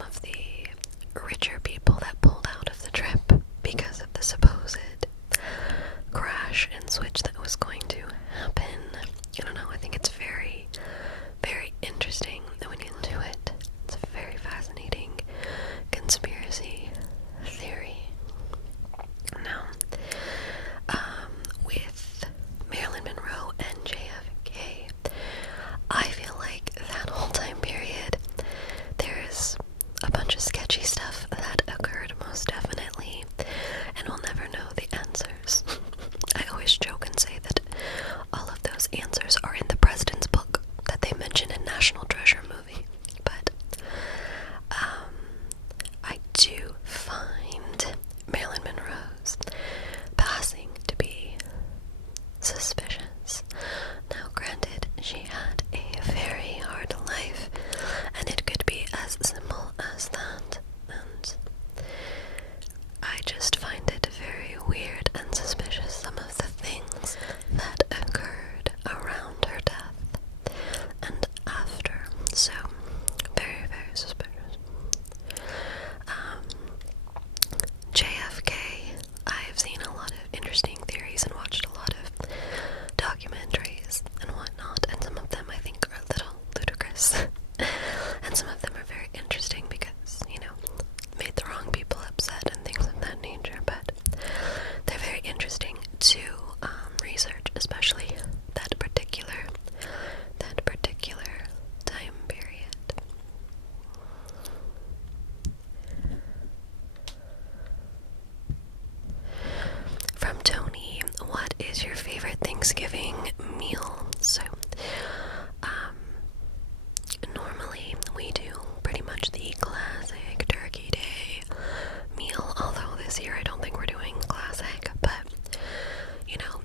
some of the richer people that pulled out of the trip because of the supposed crash and switch that was going to happen. I don't know, I think it's very, very interesting when you look into it. It's a very fascinating conspiracy theory. Now, with Marilyn Monroe and JFK, I feel like that whole time period, there's a bunch of sketchy stuff that occurred most definitely, and we'll never know the answers. I always joke and say that all of those answers are in the President's book that they mention in National Treasure movie, but I do find Marilyn Monroe's passing to be suspicious. Now granted, she had a very hard life, and it could be as simple as that, and I just find it very weird and suspicious, some of the things that occurred around her death and after. So, very, very suspicious. JFK, I've seen a lot of interesting theories and watched a lot of documentaries and whatnot, and some of them I think are a little ludicrous, and some of them are very interesting because, you know, made the wrong people upset and things of that nature, but they're very interesting to research, especially that particular time period. From Tony, what is your favorite Thanksgiving meal? So, normally we do pretty much the classic Turkey Day meal, although this year I don't think we're doing classic, but, you know,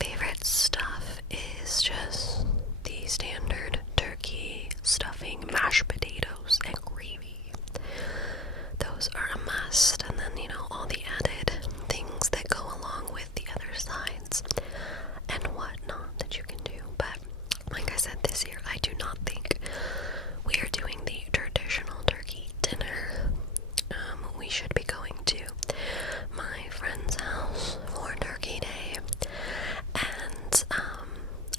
favorite stuff is just the standard turkey, stuffing, mashed potatoes, and gravy. Those are a must, and then, you know, all the added things that go along with the other sides and whatnot that you can do. But like I said, this year I do not think we are doing the traditional turkey dinner. We should be going to my friend's house for Turkey Day, and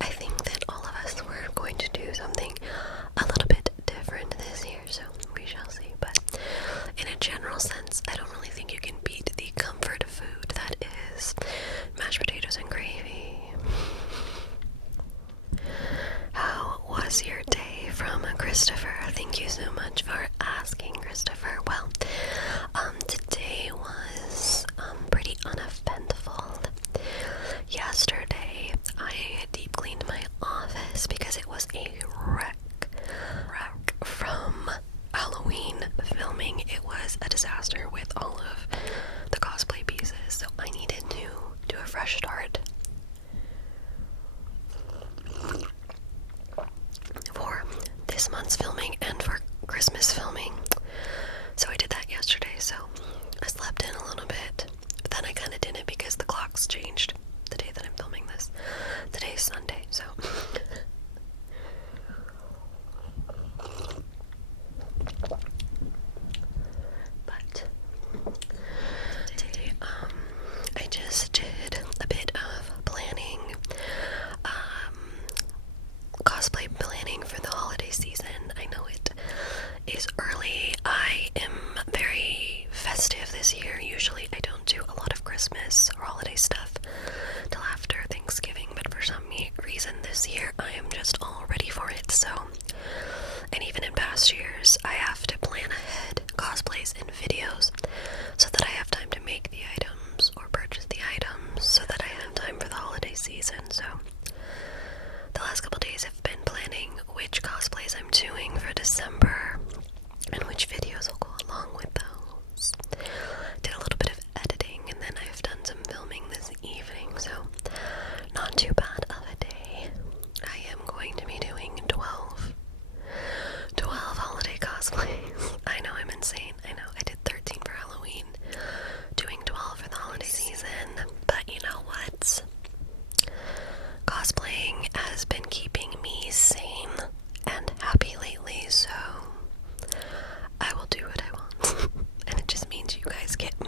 I think that all of us were going to do something a little bit different this year, so we shall see. But in a general sense, I don't really think you can beat the comfort food that is mashed potatoes and gravy. How was your day? From Christopher. Thank you so much for asking, Christopher. Well, today was pretty uneventful. Yesterday, I deep cleaned my office because it was a wreck from Halloween filming. It was a disaster with all of the cosplay pieces, so I needed to do a fresh start for this month's filming and for Christmas filming. So I did that yesterday, so I slept in a little bit, but then I kind of didn't because the clocks changed the day that I'm filming this. Today's Sunday, so but today I just did a bit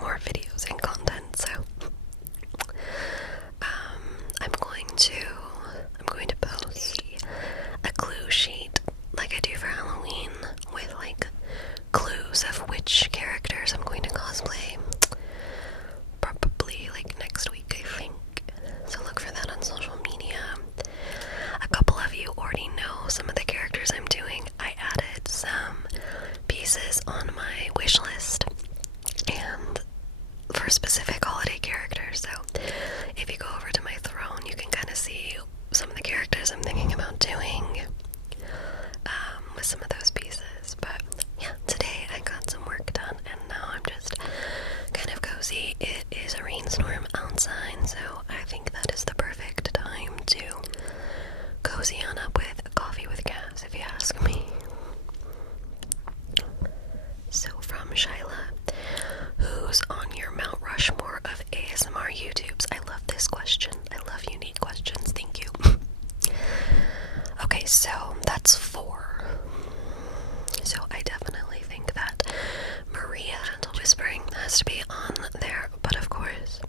more videos and content, so I'm going to post a clue sheet like I do for Halloween with like clues of which characters I'm going to cosplay. Probably like next week, I think. So look for that on social media. A couple of you already know some of the characters I'm doing. I added some pieces on my wish list and for specific holiday characters. So if you go over to my throne, you can kind of see some of the characters I'm thinking about doing with some of those pieces. But yeah, today I got some work done and now I'm just kind of cozy. It is a rainstorm outside, so I think that is the perfect time to cozy on up with a coffee with gas, if you ask me. So from Shyla, who's on your Mount Rushmore of ASMR YouTubes? I love this question. I love unique questions. Thank you. Okay, so that's 4. So I definitely think that Maria Gentle Whispering has to be on there, but of course.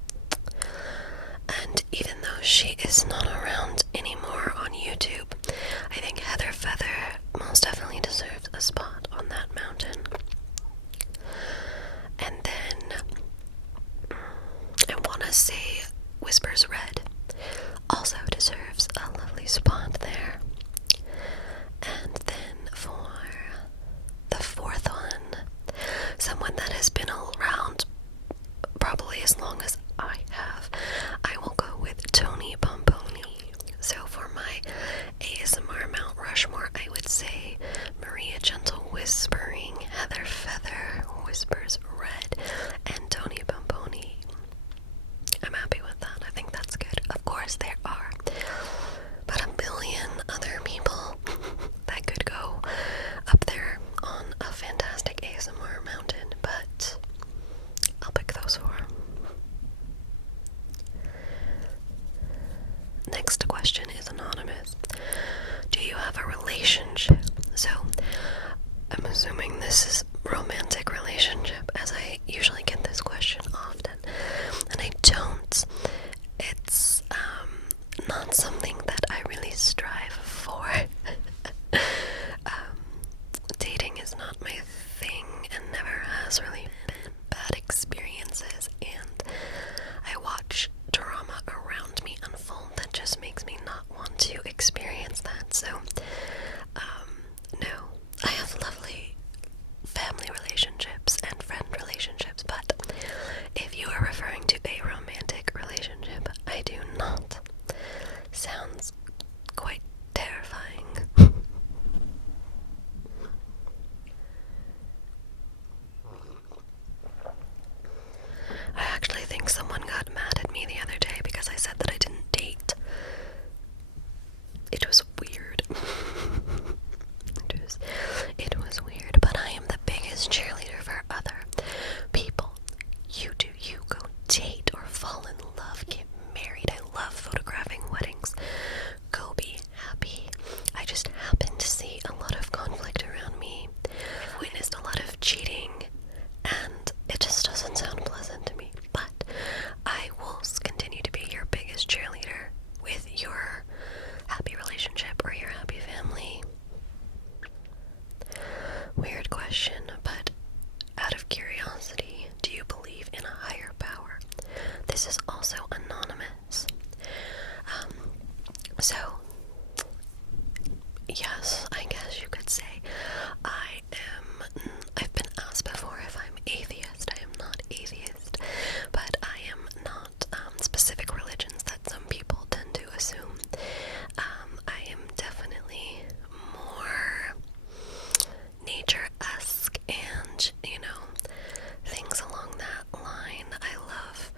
And even though she is not around anymore on YouTube, I think Heather Feather most definitely deserves a spot on that mountain. And then I want to say Whispers Red also deserves a lovely spot there. And then for the 4th one, someone that has been around probably as long as I have, I will go with Tony Pomponi. So for my ASMR Mount Rushmore, I would say Maria Gentle Whispering, Heather Feather, Whispers Red, and Tony Pomponi. I'm happy with that. I think that's good. Of course, there are but a billion other people that could go up there on a fantastic ASMR mountain, but I'll pick those 4. Next question is anonymous. Do you have a relationship? So, I'm assuming this is romantic relationship, as I usually get this question often, and I don't. It's not something that I really strive for. Dating is not my thing and never has really been. Bad experiences, and I watch drama around me unfold that just makes me not want to experience that. So no, I have lovely family relationships and friend relationships, but if you are referring to a romantic relationship, I do not. Sounds quite terrifying. I actually think someone got mad at me the other day because I said that I didn't date. It was weird. It was weird, but I am the biggest cheerleader for other people. You do you. Go date or fall in love, get married. I love photographing weddings. Go be happy. I just happen to see a lot of conflict around me. I've witnessed a lot of cheating, and it just doesn't sound pleasant to me. But I will continue to be your biggest cheerleader with your happy relationship or your happy family. Weird question, but out of curiosity, do you believe in a higher power? This is also anonymous. So, yes, I guess you could say I've been asked before if I'm atheist. I am not atheist, but I am not specific religions that some people tend to assume. I am definitely more nature-esque and, things along that line. I love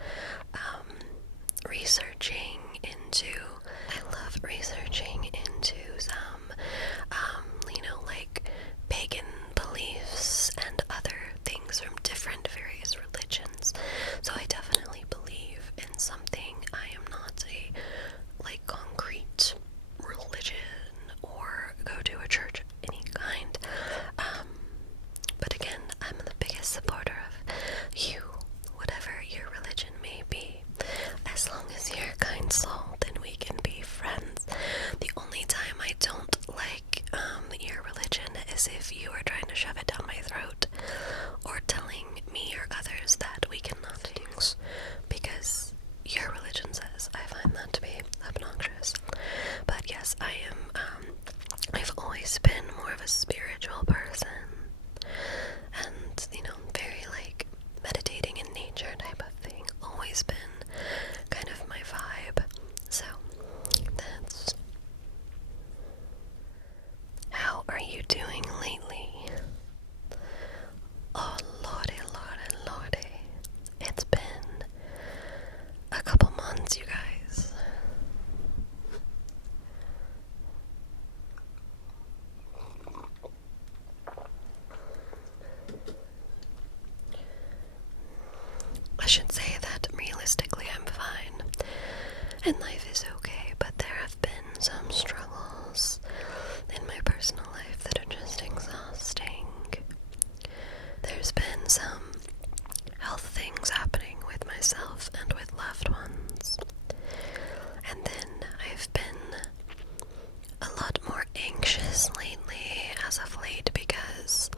researching into some, like pagan beliefs and other things from different various religions. So I definitely believe in something. I am not a, concrete religion or go to a church of any kind. But again, I'm the biggest supporter of you, whatever I should say that realistically I'm fine, and life is okay, but there have been some struggles in my personal life that are just exhausting. There's been some health things happening with myself and with loved ones. And then I've been a lot more anxious lately, as of late, because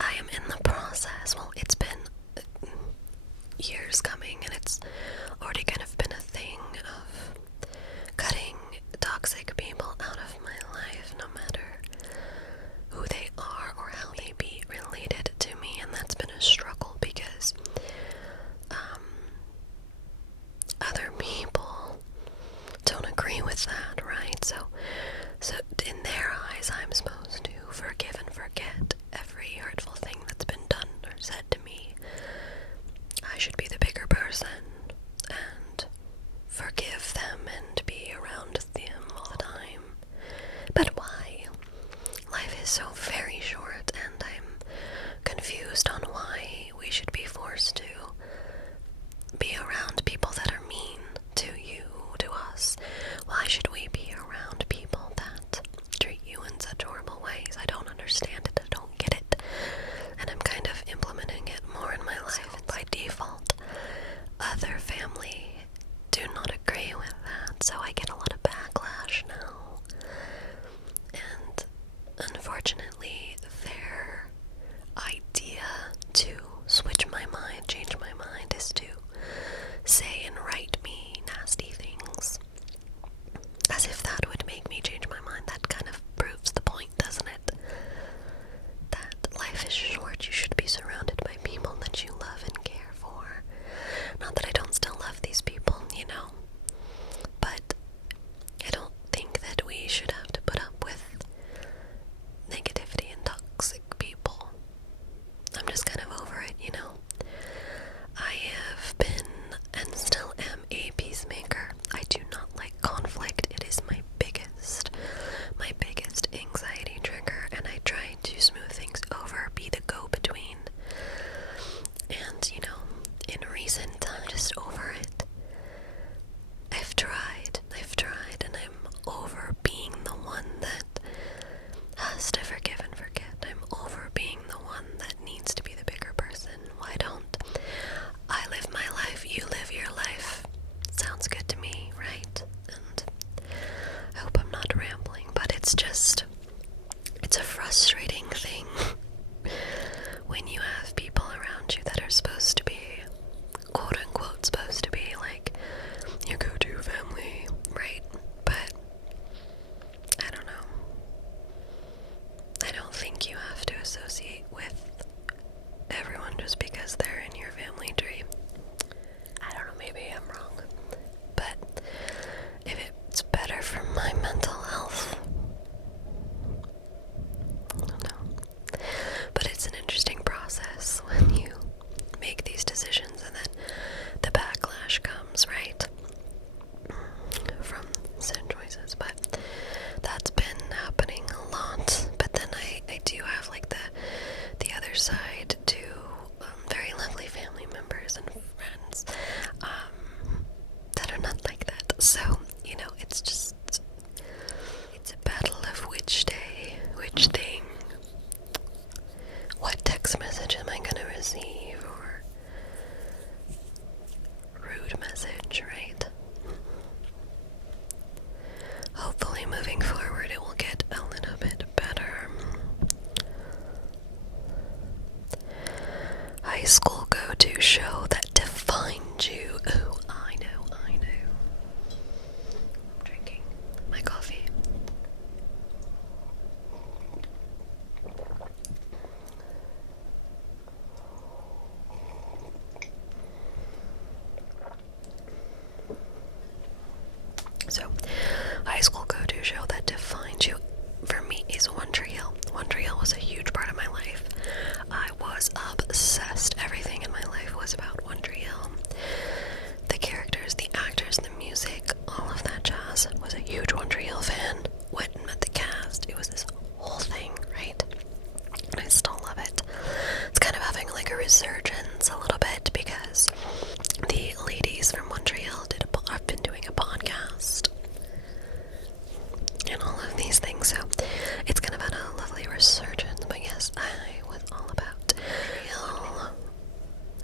I am in the process. Well, it's been years coming, and it's already kind of been a thing of cutting toxic people out of my life, no matter who they are or how they be related to me. And that's been a struggle because other people don't agree with that, right? So in their eyes, I'm supposed to forgive and forget every hurtful thing that's been done or said to me. I should be the bigger person and forgive them and be around them all the time. But why? Life is so very short, and I'm confused on why we should be forced to be around people that are mean to you, to us. Why should we be around people that treat you in such horrible ways? I don't understand it. I don't get it. And I'm kind of implementing it more in my life. And by default, other family do not agree with that, so I get a lot of backlash now. And unfortunately, their idea to switch my mind, change my mind, is to say and write me nasty things. As if that would make me change my mind. That kind of proves the point, doesn't it? That life is short. You should be surrounded by people that you love and care for. Not that I don't still love these people, you know. But I don't think that we should have to put up with negativity and toxic people. I'm just kind of over it, you know. I have been and still am a peacemaker. I do not like conflict. It is my biggest anxiety trigger, and I try to smooth things over, be the go-between. And, you know, in recent time, I'm just over it. I've tried, and I'm over being the one that has to forgive and forget. I'm over being the one that needs to be the bigger person. Why don't I live my life, you live your life? Sounds good to me, right? And I hope I'm not rambling, but it's a frustrating thing when you have people around you that are supposed to be, quote unquote, supposed to be like your go-to family, right? But I don't know. I don't think you have to associate with everyone just because they're in your family tree. I don't know, maybe I'm wrong. But if it's better for my mental health, I don't know. But it's an interesting process when you make these decisions and then the backlash comes, right? From certain choices. But that's been happening a lot. But then I do have like the other side to very lovely family members and friends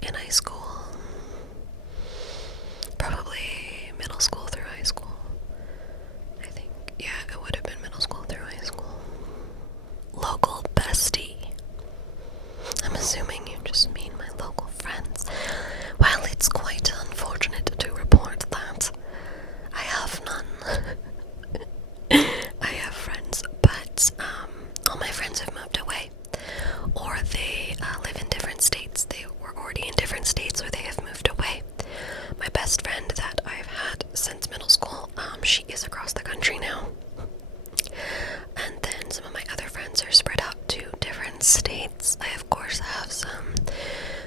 in high school. Probably middle school through high school. I think, yeah, it would have been middle school through high school. Local bestie. I'm assuming you just mean my local friends. While it's quite unfortunate to report that I have none. I have friends, but all my friends have moved away, or they live in different states. They were already in different states, or they have moved away. My best friend that I've had since middle school, she is across the country now. And then some of my other friends are spread out to different states. I of course have some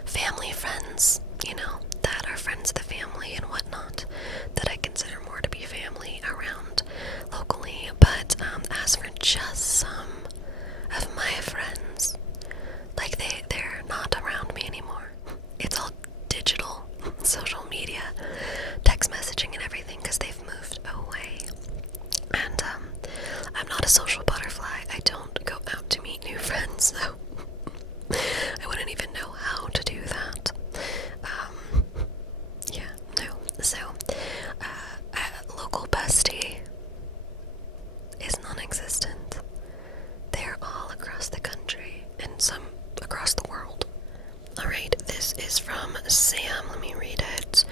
family friends, you know, that are friends of the family and whatnot, that I consider more to be family around locally. But as for just some of my friends, like they're not around me anymore. It's all digital, social media, text messaging and everything, because they've moved away. And I'm not a social butterfly. I don't go out to meet new friends, so I wouldn't even know how to do that. Yeah, no. So, local bestie is non-existent. They're all across the country, and some across the world. Alright, this is from Sam. Let me read it.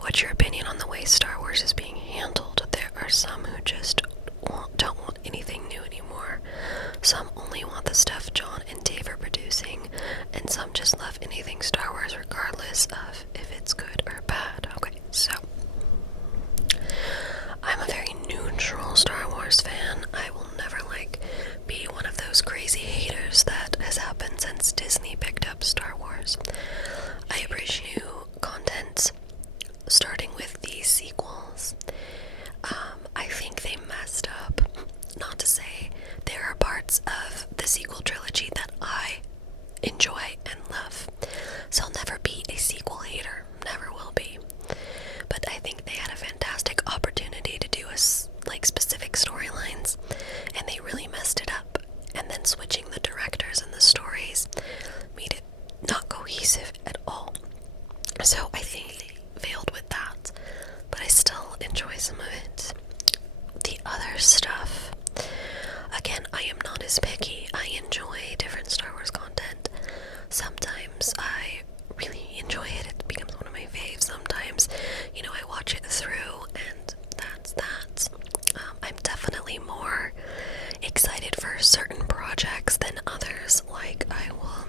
What's your opinion on the way Star Wars is being handled? There are some who just don't want anything new anymore. Some only want the stuff John and Dave are producing, and some just love anything Star Wars regardless of if it's good or bad. Okay, so I'm a very neutral Star Wars fan. I will never be one of those crazy haters that has happened since Disney picked up Star Wars. I appreciate new content, starting with the sequels. I think they messed up. Not to say there are parts of the sequel trilogy that I enjoy and love, so I'll never be a sequel hater. Never will be. But I think they had a fantastic opportunity to do specific storylines, and they really messed it up. And then switching the directors and the stories made it not cohesive at all. So I think they failed with that, but I still enjoy some of it. The other stuff, again, I am not as picky. I enjoy different Star Wars content. Sometimes I really enjoy it. It becomes one of my faves. Sometimes, I watch it through, and that's that. I'm definitely more excited for certain projects than others. Like, I will,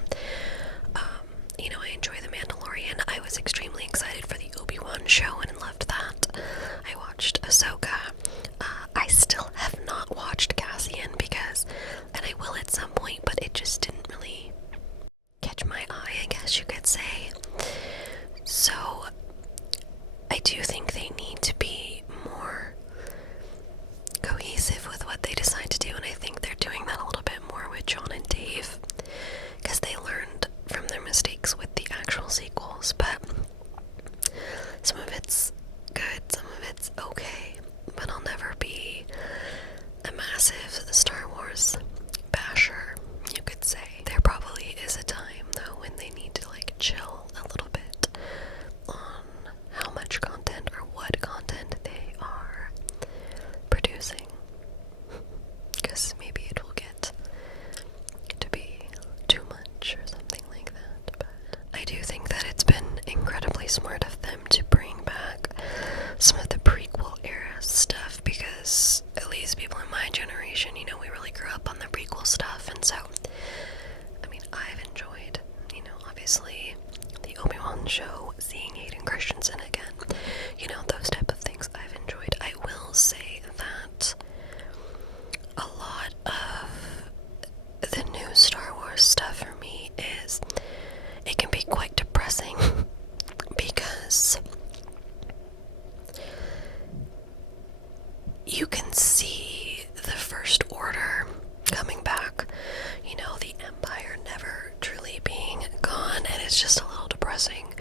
I enjoy The Mandalorian. I was extremely excited for the Obi-Wan show and loved that. I watched Ahsoka. I still have not watched Cassian and I will at some point, but it just didn't really catch my eye, I guess you could say. So, I do think they need to be more cohesive with what they decide to do, and I think they're doing that a little bit more with John and Dave, because they learned from their mistakes with the actual sequels. But some of it's good, some of it's okay, but I'll never be a massive Star Wars basher, you could say. There probably is a time, though, when they need to, chill a little bit on how much content or what content they are producing. Because maybe it will get to be too much or something like that. But I do think that it's been incredibly smart of them to bring back some of the prequel era stuff, because at least people in my generation, we really grew up on the prequel stuff, and so, I've enjoyed, obviously, the Obi-Wan show, seeing Hayden Christensen again, those type of things I've enjoyed. I will say that a lot of the new Star Wars stuff for me it can be quite depressing, because you can see the First Order coming back, the Empire never truly being gone, and it's just a little depressing,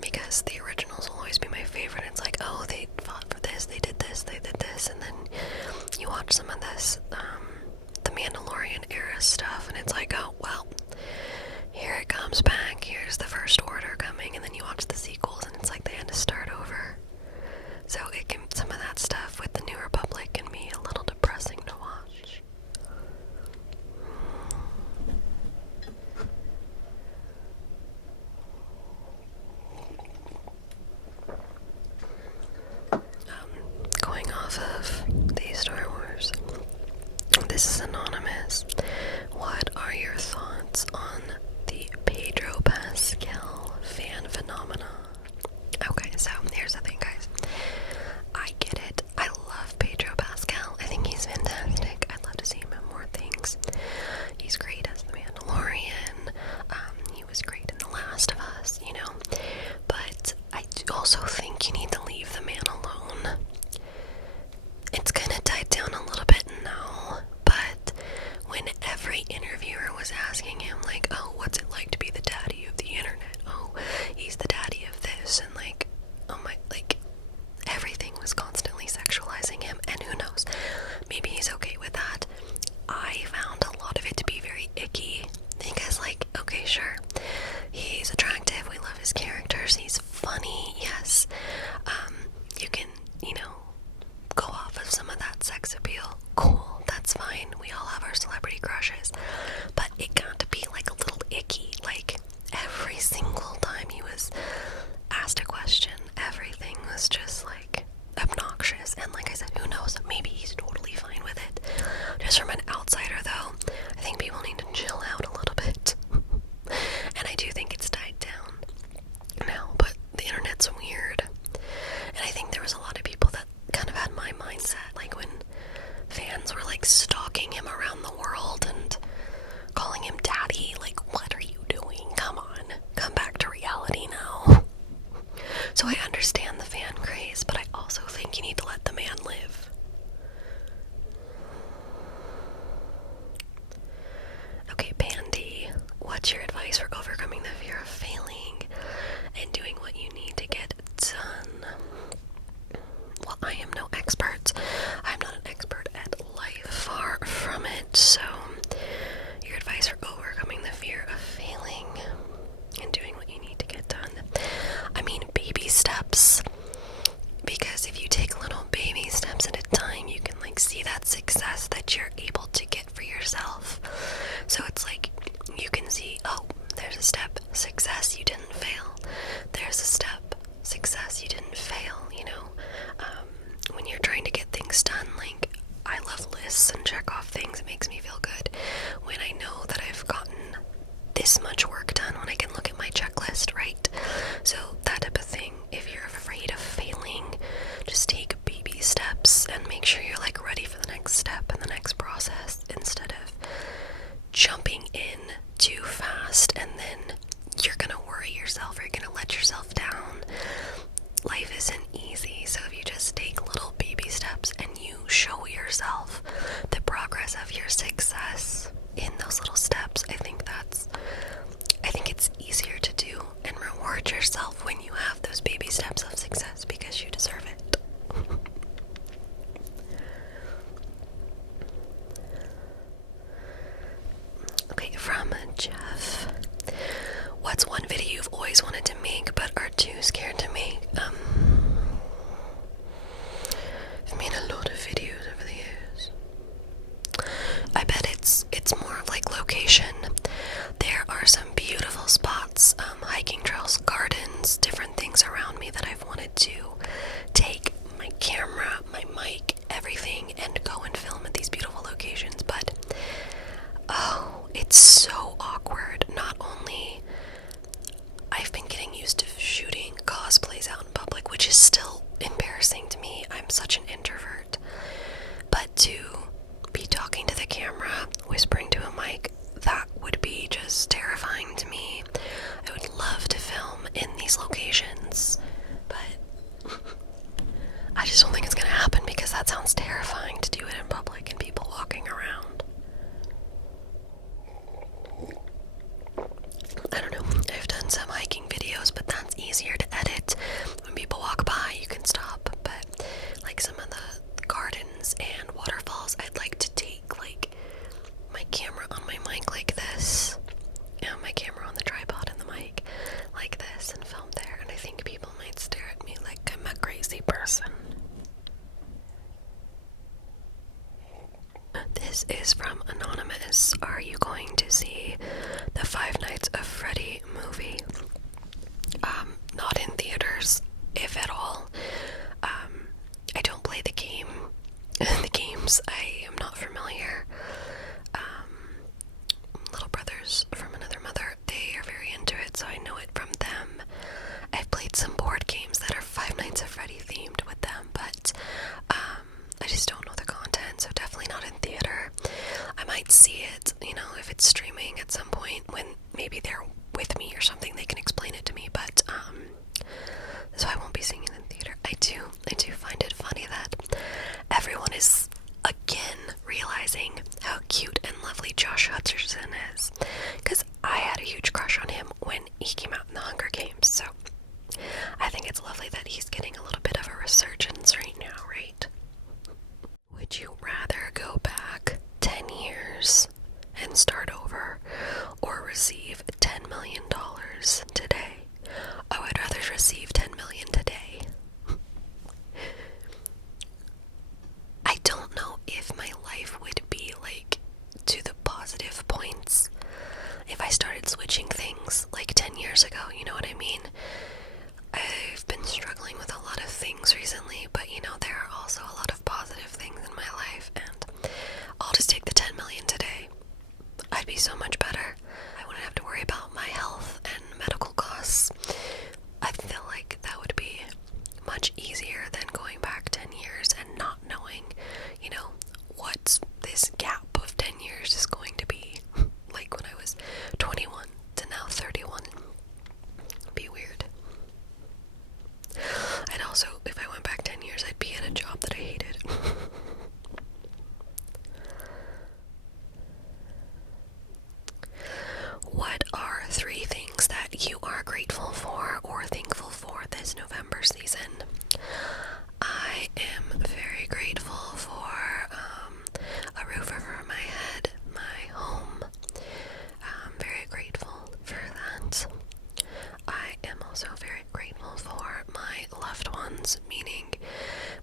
because the originals will always be my favorite. It's like, oh, they fought for this, they did this, and then you watch some of this, the Mandalorian era stuff, and it's like, oh, well, here it comes back, here's the First Order, was great in The Last of Us, you know. But I also think you need to leave the man alone. It's kind of died down a little bit now, but when every interviewer was asking him, like, oh, what's it like to be the daddy of the internet? Oh, he's the daddy of this, and like, oh my, like, everything was constantly sexualizing him, and who knows, maybe he's okay with that. I found a lot of it to be very icky, because, like, okay, sure, he's attractive, we love his characters, he's funny, yes, you can, you know, go off of some of that sex appeal, cool, that's fine, we all have our celebrity crushes, but it got to be, like, a little icky, like, every single time he was asked a question, everything was just, like, obnoxious, and like I said, who knows, maybe he's totally fine with it. Just from an outsider, though, I think people need to chill out a little bit, and I do think it's died down now, but the internet's weird, and I think there was a lot of people that kind of had my mindset, like when fans were like stalking him around the world and calling him daddy, like, what are you doing? Come on, come back to reality now. So I understand the fan craze, but I also think you need to let the man live. Okay, Pandy, what's your advice for overcoming the fear of failing and doing what you need to get done? Well, I am no expert. I'm not an expert at life, far from it, so your advice for overcoming the fear of failing and doing what you need to get done. I mean, baby steps, because if you take little baby steps at a time, you can, like, see that success that you're able to get for yourself. So it's like, you can see, oh, there's a step, success, you didn't fail. There's a step, success, you didn't fail, you know. When you're trying to get things done, like, I love lists and check off things, it makes me feel good. When I know that I've gotten this much work done, when I can look at my checklist, right? So that type of thing, if you're afraid of failing, just take baby steps and make sure you're, like, ready for the next step and the next process, instead of jumping in too fast and then you're gonna worry yourself or you're gonna let yourself down. Life isn't easy, so if you just take little baby steps and you show yourself the progress of your success in those little steps, I think it's easier to do and reward yourself when you have those baby steps of success, because you deserve it. Okay, from Jeff. What's one video you've always wanted to make but are too scared to make? I've made a lot of videos over the years. I bet it's more of, like, location. There are some beautiful spots, hiking trails, gardens, different things around me that I've wanted to take my camera, my mic, everything, and go and film at these beautiful locations, but oh, it's so awkward. Not only I've been getting used to shooting cosplays out in public, which is still embarrassing to me, I'm such an introvert, but to be talking to the camera, whispering to a mic, that would be just terrifying to me. I would love to film in these locations, but I just don't think it's gonna happen, because that sounds terrifying, to do it in public and people walking around. I don't know, I've done some hiking videos, but that's easier to edit. When people walk by, you can stop, but like some of the gardens and waterfalls, I'd like to take, like, my camera on my mic like this, and my camera on the tripod and the mic like this, and film there, and I think people might stare at me like I'm a crazy person. This is from Anonymous. Are you going to see the Five Nights at Freddy movie? Not in theaters, if at all. I don't play the game. The games, I am not familiar. Little brothers from another mother, they are very into it, so I know it from them. I've played some board games that are Five Nights at Freddy themed with them, but I just don't know the content, so definitely not in theater. I might see it, you know, if it's streaming at some point when maybe they're with me ago, you know what I mean? I've been struggling with a lot of things recently, but you know, there are also a lot of positive things in my life, and I'll just take the 10 million today. I'd be so much better. I wouldn't have to worry about my health and medical costs. I feel like that would be much easier than going back 10 years and not knowing, you know, what this gap of 10 years is going to be. Like when I was 21 to now 31. It'd be weird. And also, if I went back 10 years, I'd be at a job that I hated. What are 3 things that you are grateful for or thankful for this November season? I am very grateful for a roof over my head, my home. I'm very grateful for that. I am also very grateful for my loved ones, meaning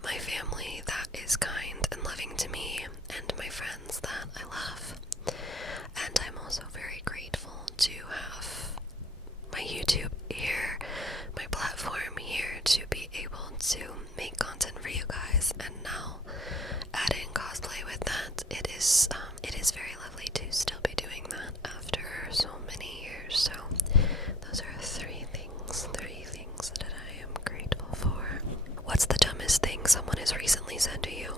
my family that is kind and loving to me, and my friends that I love. And I'm also very grateful to have my YouTube here, my platform here, to be able to make content for you guys, and now add in cosplay with that. It is very lovely to still be doing that after so many years. So those are 3 things that I am grateful for. What's the dumbest thing someone has recently said to you?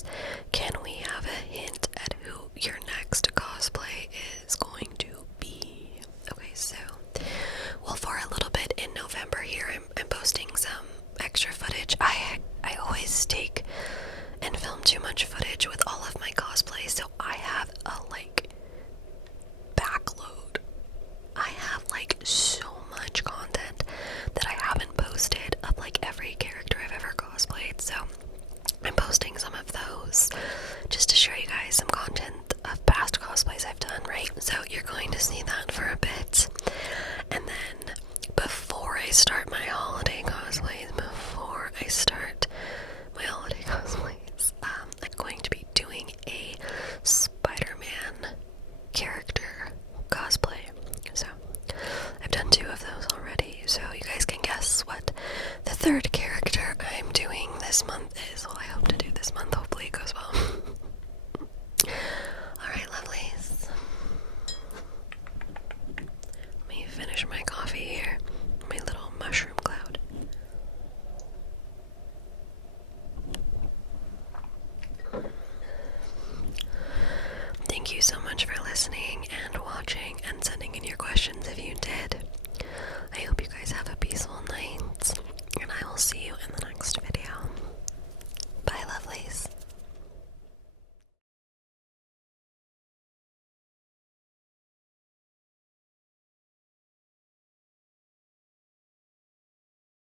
guys, can we have a hint at who your next cosplay is going to be? Okay, so, well, for a little bit in November here, I'm posting some extra footage. I always take and film too much footage with all of my cosplays, so I have a, backload. I have, so much content that I haven't posted of, every character I've ever cosplayed, so I'm posting some of those just to show you guys some content of past cosplays I've done, right? So you're going to see that for a bit, and then before I start my holiday cosplays, I'm going to be doing a Spider-Man character cosplay. So I've done 2 of those already, so you guys can guess what the 3rd character I'm doing this month is. Well, I hope to do this month, hopefully it goes well.